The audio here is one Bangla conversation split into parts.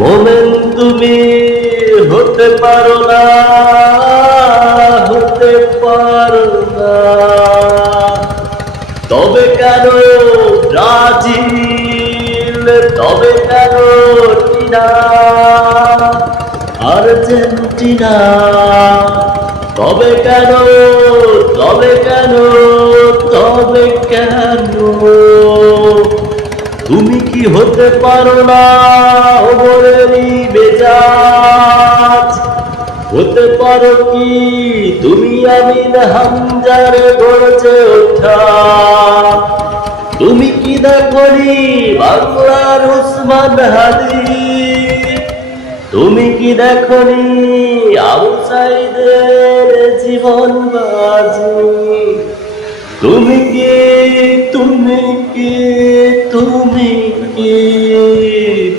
মোমেন তুমি হতে পারো না, হতে পারো না, তবে কেন ব্রাজিল, তবে কেন টিনা আর্জেন্টিনা, তবে কেন, তবে কেন, তবে কেন তুমি কি হতে পারো না ওমরেরই মেজাজ? হতে পারো কি তুমি আমিন হামজার গর্জে ওঠা? তুমি কি দেখনি বাংলার উসমান হাদি? তুমি কি দেখনি আবু সাইদের জীবন বাজি? তুমি কি, তুমি কি, তুমি কি,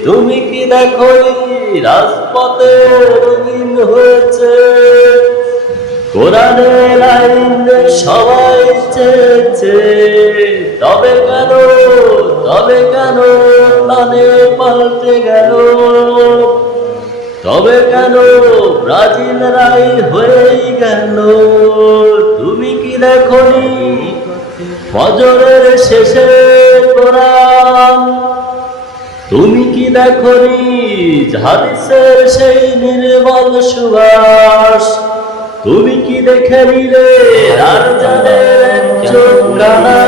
তুমি কি দেখনি রাজপথে রঙিন হয়েছে কোরআনের আইন সবাই চেয়েছে? তবে কেন, তবে কেন প্রাণে পাল্টে গেল? তবে কেন ব্রাজিল রাই হয়েই গেল? তুমি কি দেখনি ফজরের শেষে কোরআন? তুমি কি দেখনি হাদিসের সেই নির্মল সুবাস? তুমি কি দেখে নিলে আর জানে চোখ কানা?